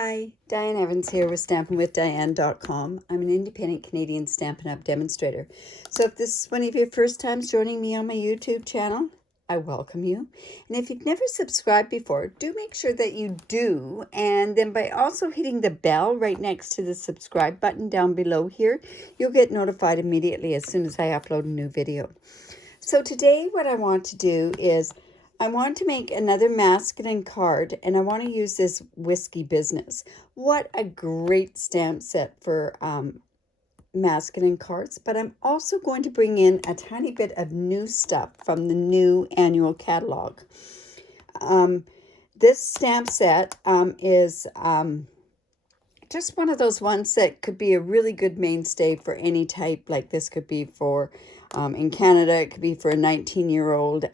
Hi, Diane Evans here with StampinWithDiane.com. I'm an independent Canadian Stampin' Up demonstrator. So if this is one of your first times joining me on my YouTube channel, I welcome you. And if you've never subscribed before, do make sure that you do. And then by also hitting the bell right next to the subscribe button down below here, you'll get notified immediately as soon as I upload a new video. So today what I want to do is I want to make another masculine card, and I want to use this Whiskey Business. What a great stamp set for masculine cards, but I'm also going to bring in a tiny bit of new stuff from the new annual catalog. This stamp set is just one of those ones that could be a really good mainstay for any type. Like this could be for, in Canada, it could be for a 19-year-old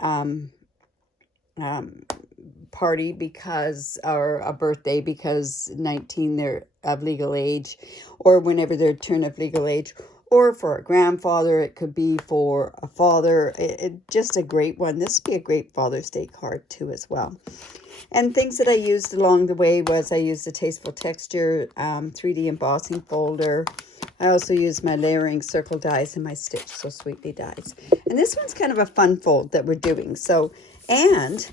party because, or a birthday because 19 they're of legal age, or whenever they're turn of legal age, or for a grandfather. It could be for a father. Just a great one. This would be a great Father's Day card too as well. And things that I used along the way was I used a Tasteful Texture 3D embossing folder. I also used my layering circle dies and my Stitch So Sweetly dies. And this one's kind of a fun fold that we're doing. So, and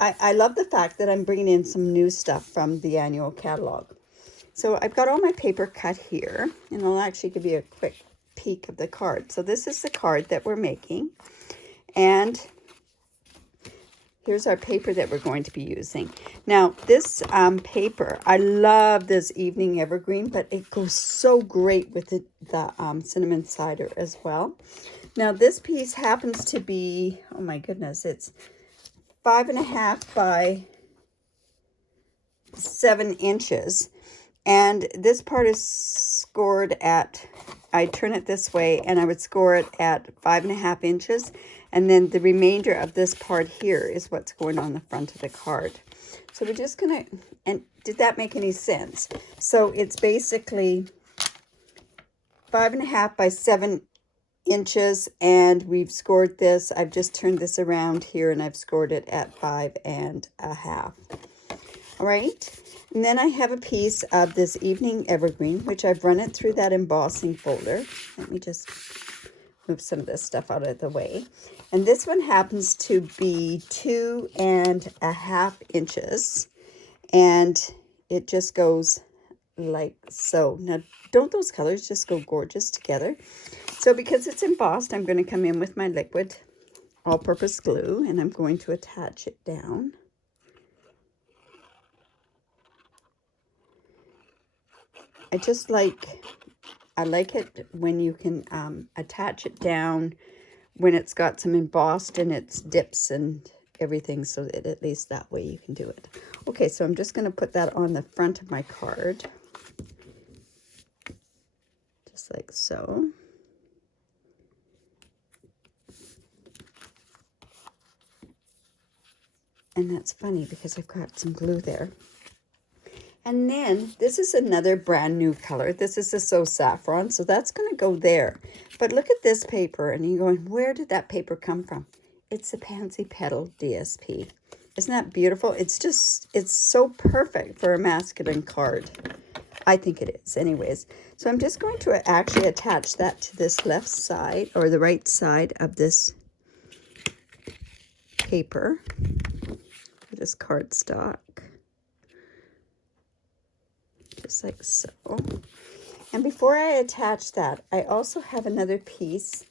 I love the fact that I'm bringing in some new stuff from the annual catalog. So I've got all my paper cut here, and I'll actually give you a quick peek of the card. So this is the card that we're making, and here's our paper that we're going to be using. Now this paper, I love this Evening Evergreen, but it goes so great with the cinnamon cider as well. Now this piece happens to be, oh my goodness, it's 5.5 by 7 inches, and this part is scored at, I turn it this way and I would score it at 5.5 inches, and then the remainder of this part here is what's going on the front of the card. So we're just gonna, and did that make any sense? So it's basically 5.5 by 7 inches, and we've scored this. I've just turned this around here and I've scored it at 5.5. All right, and then I have a piece of this Evening Evergreen, which I've run it through that embossing folder. Let me just move some of this stuff out of the way. And this one happens to be 2.5 inches, and it just goes like so. Now, don't those colors just go gorgeous together? So because it's embossed, I'm going to come in with my liquid all-purpose glue, and I'm going to attach it down. I like it when you can attach it down when it's got some embossed and its dips and everything, so that at least that way you can do it. Okay, so I'm just going to put that on the front of my card, just like so. And that's funny because I've got some glue there. And then this is another brand new color. This is the So Saffron, so that's going to go there. But look at this paper, and you're going, where did that paper come from? It's the Pansy Petal DSP. Isn't that beautiful? It's so perfect for a masculine card. I think it is anyways. So I'm just going to actually attach that to this left side, or the right side of this paper, this cardstock. Just like so. And before I attach that, I also have another piece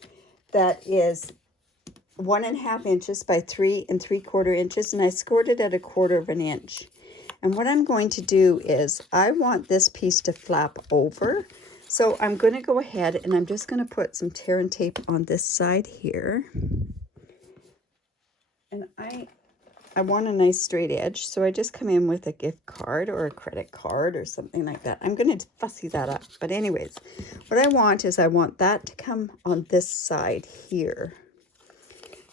that is 1.5 inches by 3 3/4 inches, and I scored it at 1/4 inch. And what I'm going to do is I want this piece to flap over. So I'm going to go ahead and I'm just going to put some tear and tape on this side here. And I want a nice straight edge, so I just come in with a gift card or a credit card or something like that. I'm going to fussy that up. But anyways, what I want is I want that to come on this side here.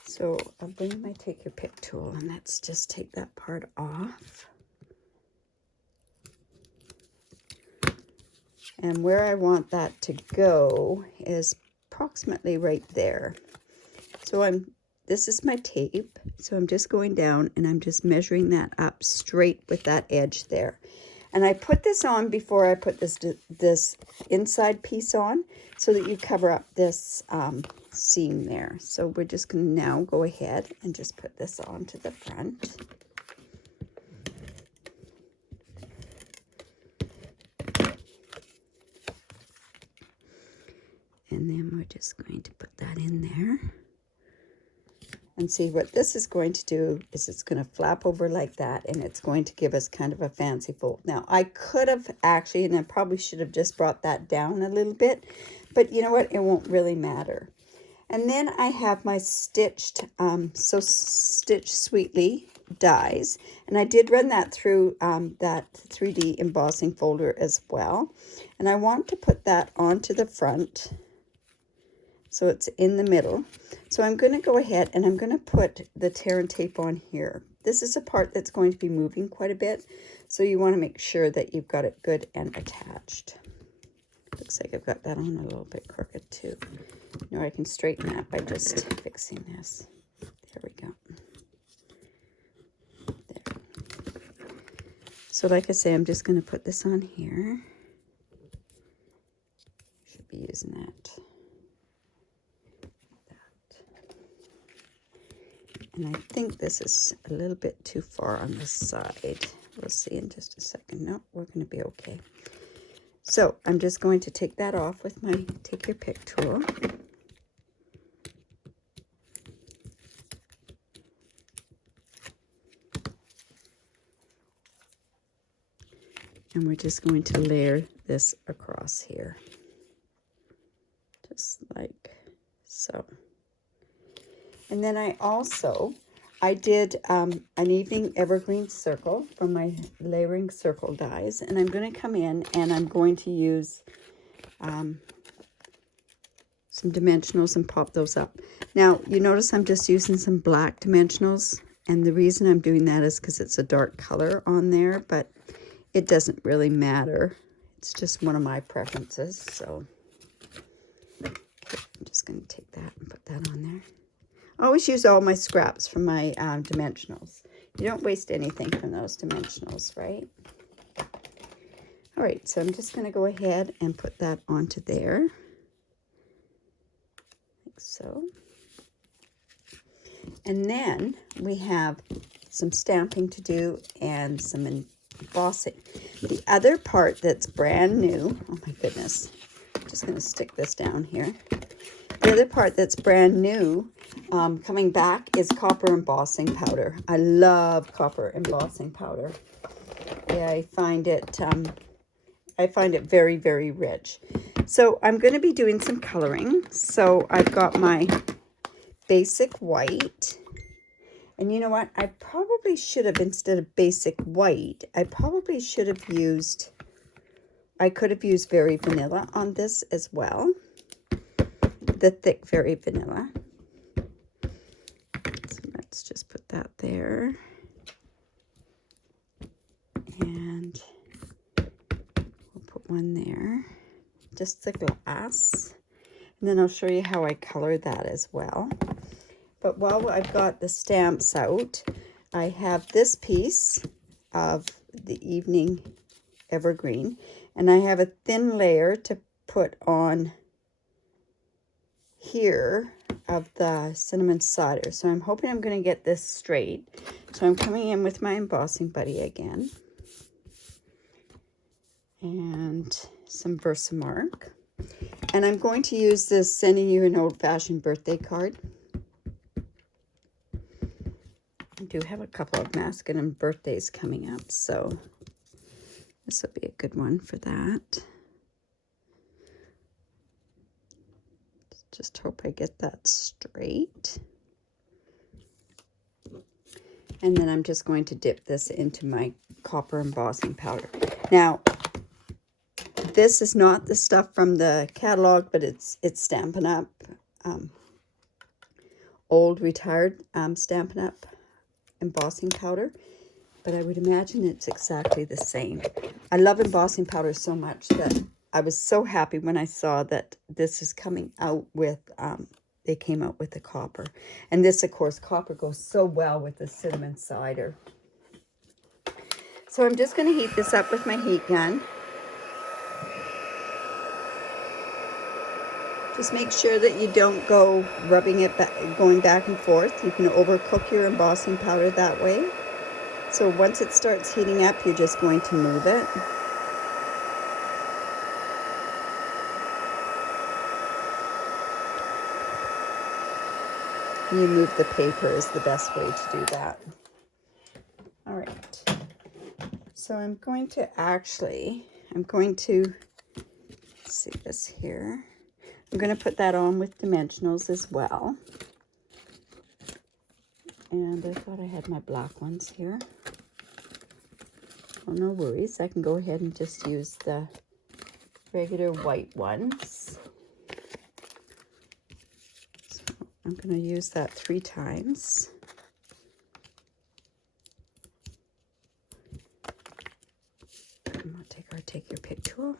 So I'll bring my Take Your Pick tool, and let's just take that part off. And where I want that to go is approximately right there. So this is my tape, so I'm just going down and I'm just measuring that up straight with that edge there. And I put this on before I put this inside piece on so that you cover up this seam there. So we're just going to now go ahead and just put this on to the front. And then we're just going to put that in there. And see, what this is going to do is it's going to flap over like that, and it's going to give us kind of a fancy fold. Now, I could have actually, and I probably should have just brought that down a little bit, but you know what? It won't really matter. And then I have my stitched, Stitch Sweetly dies, and I did run that through that 3D embossing folder as well. And I want to put that onto the front, so it's in the middle. So I'm going to go ahead and I'm going to put the tear and tape on here. This is a part that's going to be moving quite a bit, so you want to make sure that you've got it good and attached. Looks like I've got that on a little bit crooked too. You know, I can straighten that by just fixing this. There we go. There. So like I say, I'm just going to put this on here. Should be using that. And I think this is a little bit too far on this side. We'll see in just a second. No, we're going to be okay. So I'm just going to take that off with my Take Your Pick tool. And we're just going to layer this across here. Just like so. And then I did an evening evergreen circle from my layering circle dies, and I'm going to come in and I'm going to use some dimensionals and pop those up. Now you notice I'm just using some black dimensionals, and the reason I'm doing that is because it's a dark color on there, but it doesn't really matter. It's just one of my preferences. So okay, I'm just going to take that and put that on there. I always use all my scraps from my dimensionals. You don't waste anything from those dimensionals, right? All right, so I'm just going to go ahead and put that onto there, like so. And then we have some stamping to do and some embossing. The other part that's brand new, oh my goodness, I'm just going to stick this down here. The other part that's brand new coming back is copper embossing powder. I love copper embossing powder. Yeah, I find it very, very rich. So I'm going to be doing some coloring. So I've got my basic white. And you know what? I probably should have, instead of basic white, I could have used Very Vanilla on this as well. The thick Very Vanilla. So let's just put that there. And we'll put one there. Just the glass. And then I'll show you how I color that as well. But while I've got the stamps out, I have this piece of the Evening Evergreen. And I have a thin layer to put on here of the cinnamon cider. So I'm hoping I'm going to get this straight. So I'm coming in with my embossing buddy again. And some Versamark. And I'm going to use this Sending You an Old-Fashioned Birthday Card. I do have a couple of masculine birthdays coming up, so this will be a good one for that. Just hope I get that straight. And then I'm just going to dip this into my copper embossing powder. Now, this is not the stuff from the catalog, but it's Stampin' Up, old retired Stampin' Up embossing powder. But I would imagine it's exactly the same. I love embossing powder so much that I was so happy when I saw that this is coming out with, they came out with the copper. And this, of course, copper goes so well with the cinnamon cider. So I'm just going to heat this up with my heat gun. Just make sure that you don't go rubbing it back, going back and forth. You can overcook your embossing powder that way. So once it starts heating up, you're just going to move it. You move the paper is the best way to do that. All right. So I'm going to see this here. I'm going to put that on with dimensionals as well. And I thought I had my black ones here. Well, no worries. I can go ahead and just use the regular white ones. So I'm going to use that 3 times. I'm going to take your pick tool.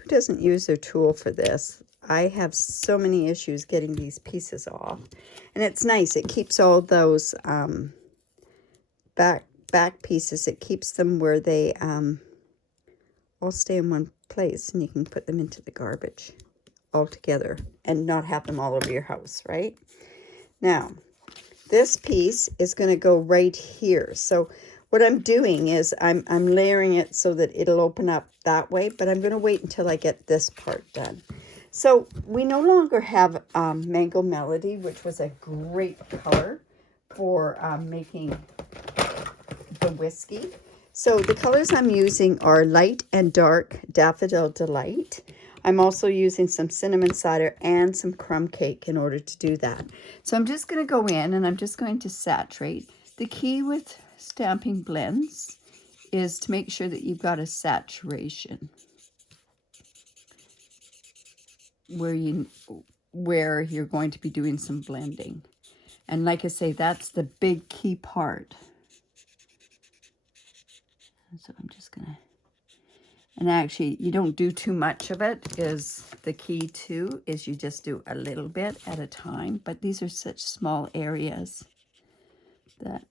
Who doesn't use their tool for this? I have so many issues getting these pieces off. And it's nice. It keeps all those back pieces. It keeps them where they all stay in one place. And you can put them into the garbage all together and not have them all over your house, right? Now, this piece is going to go right here. So what I'm doing is I'm layering it so that it'll open up that way. But I'm going to wait until I get this part done. So we no longer have Mango Melody, which was a great color for making the whiskey. So the colors I'm using are light and dark Daffodil Delight. I'm also using some cinnamon cider and some crumb cake in order to do that. So I'm just going to go in and I'm just going to saturate. The key with stamping blends is to make sure that you've got a saturation where you're going to be doing some blending. And like I say, that's the big key part. So I'm just gonna, and actually you don't do too much of it is the key too, is you just do a little bit at a time. But these are such small areas that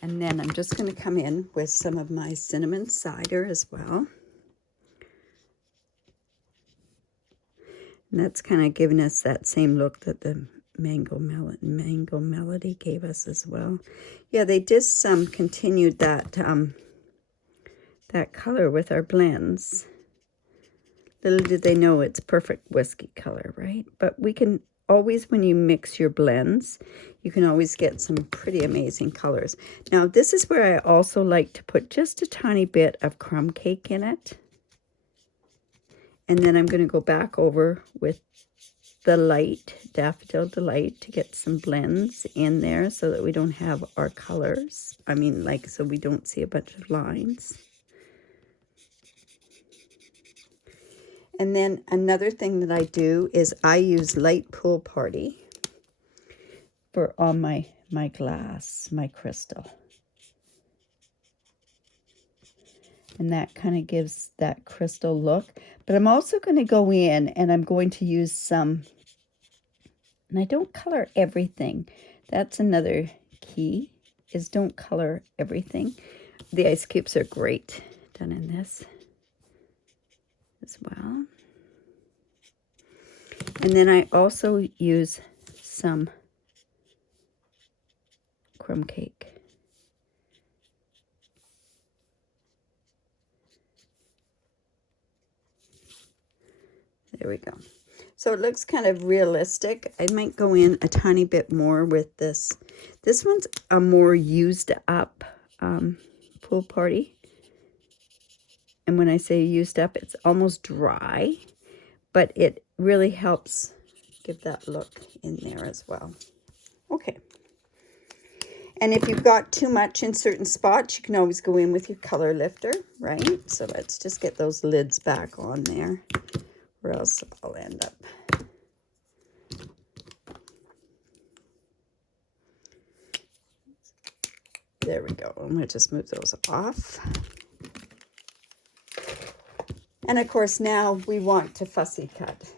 and then I'm just going to come in with some of my cinnamon cider as well. And that's kind of giving us that same look that the Mango Melody gave us as well. Yeah, they just continued that that color with our blends. Little did they know it's perfect whiskey color, right? But we can always, when you mix your blends, you can always get some pretty amazing colors. Now, this is where I also like to put just a tiny bit of crumb cake in it. And then I'm going to go back over with the light Daffodil Delight to get some blends in there so that we don't have our colors. I mean, like, so we don't see a bunch of lines. And then another thing that I do is I use Light Pool Party on my glass, my crystal. And that kind of gives that crystal look. But I'm also going to go in and I'm going to use some, and I don't color everything. That's another key, is don't color everything. The ice cubes are great done in this as well. And then I also use some crumb cake. There we go. So it looks kind of realistic. I might go in a tiny bit more with this. This one's a more used up Pool Party. And when I say used up, it's almost dry, but it really helps give that look in there as well. Okay. And if you've got too much in certain spots, you can always go in with your color lifter, right? So let's just get those lids back on there, or else I'll end up. There we go. I'm going to just move those off. And of course, now we want to fussy cut.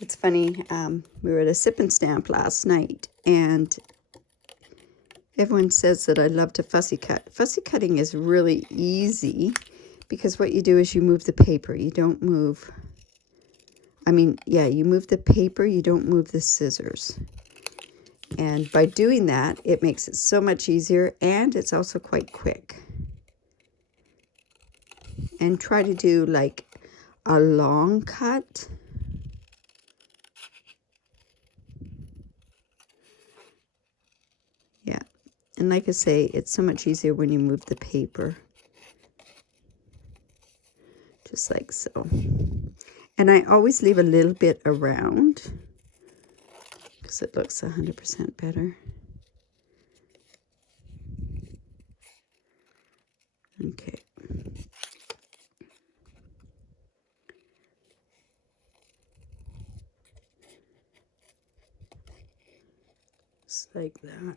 It's funny. We were at a sip and stamp last night, and everyone says that I love to fussy cut. Fussy cutting is really easy because what you do is you move the paper. You don't move, you move the paper, you don't move the scissors. And by doing that, it makes it so much easier, and it's also quite quick. And try to do like a long cut. Yeah, and like I say, it's so much easier when you move the paper. Just like so. And I always leave a little bit around because it looks 100% better. Okay. Just like that.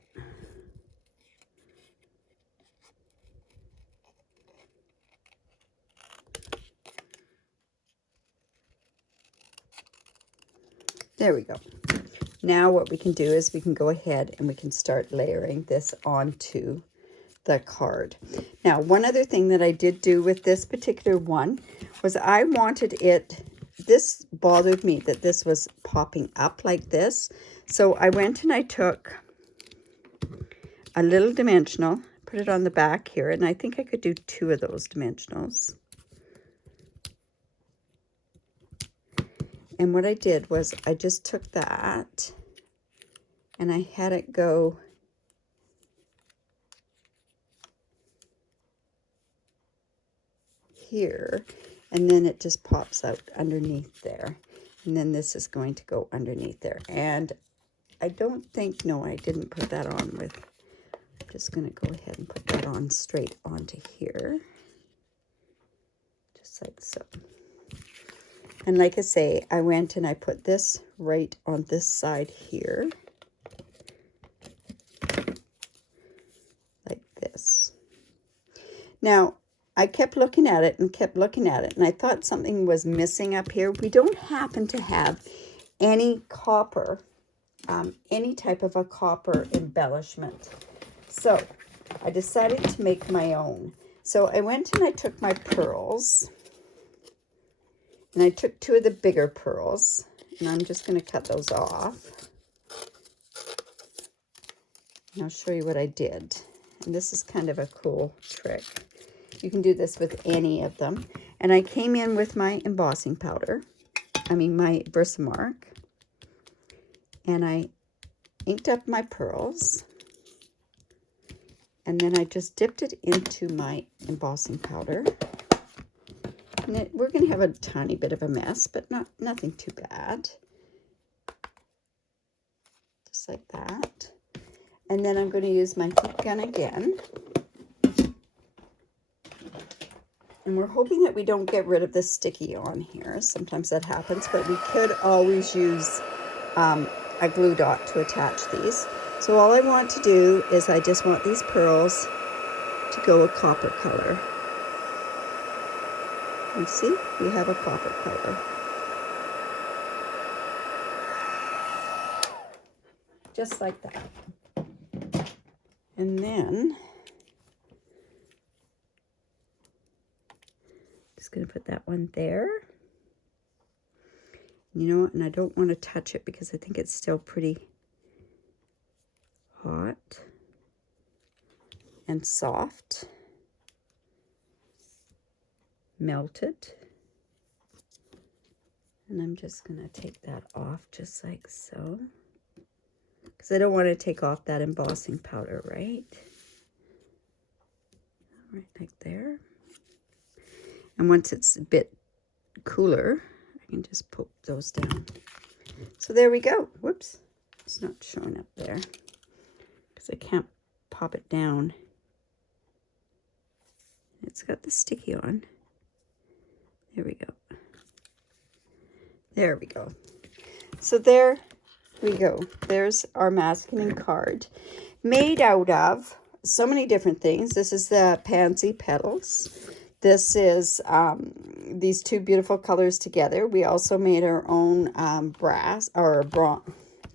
There we go. Now what we can do is we can go ahead and we can start layering this onto the card. Now, one other thing that I did do with this particular one was I wanted it, this bothered me that this was popping up like this. So I went and I took a little dimensional, put it on the back here, and I think I could do 2 of those dimensionals. And what I did was I just took that and I had it go here, and then it just pops out underneath there. And then this is going to go underneath there. And I don't think, no, I didn't put that on with, I'm just going to go ahead and put that on straight onto here. Just like so. And like I say, I went and I put this right on this side here. Like this. Now, I kept looking at it and kept looking at it, and I thought something was missing up here. We don't happen to have any copper, any type of a copper embellishment. So I decided to make my own. So I went and I took my pearls, and I took 2 of the bigger pearls, and I'm just going to cut those off. And I'll show you what I did. And this is kind of a cool trick. You can do this with any of them. And I came in with my embossing powder, my Versamark, and I inked up my pearls, and then I just dipped it into my embossing powder. And we're going to have a tiny bit of a mess, but nothing too bad. Just like that. And then I'm going to use my heat gun again. And we're hoping that we don't get rid of the sticky on here. Sometimes that happens, but we could always use a glue dot to attach these. So all I want to do is I just want these pearls to go a copper color. You see, we have a copper color. Just like that. And then just going to put that one there. You know, and I don't want to touch it because I think it's still pretty hot and soft. Melted. And I'm just going to take that off just like so. Because I don't want to take off that embossing powder, right? Right like there. And once it's a bit cooler, I can just poke those down. So there we go. Whoops. It's not showing up there because I can't pop it down. It's got the sticky on. There we go. There we go. So there we go. There's our masking card made out of so many different things. This is the pansy petals. This is these two beautiful colors together. We also made our own brass or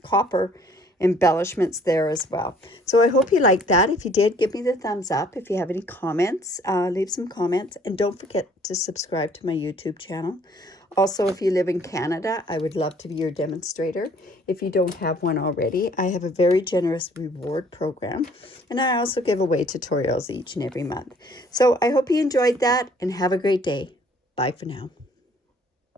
copper embellishments there as well. So I hope you liked that. If you did, give me the thumbs up. If you have any comments, leave some comments. And don't forget to subscribe to my YouTube channel. Also, if you live in Canada, I would love to be your demonstrator. If you don't have one already, I have a very generous reward program. And I also give away tutorials each and every month. So I hope you enjoyed that and have a great day. Bye for now.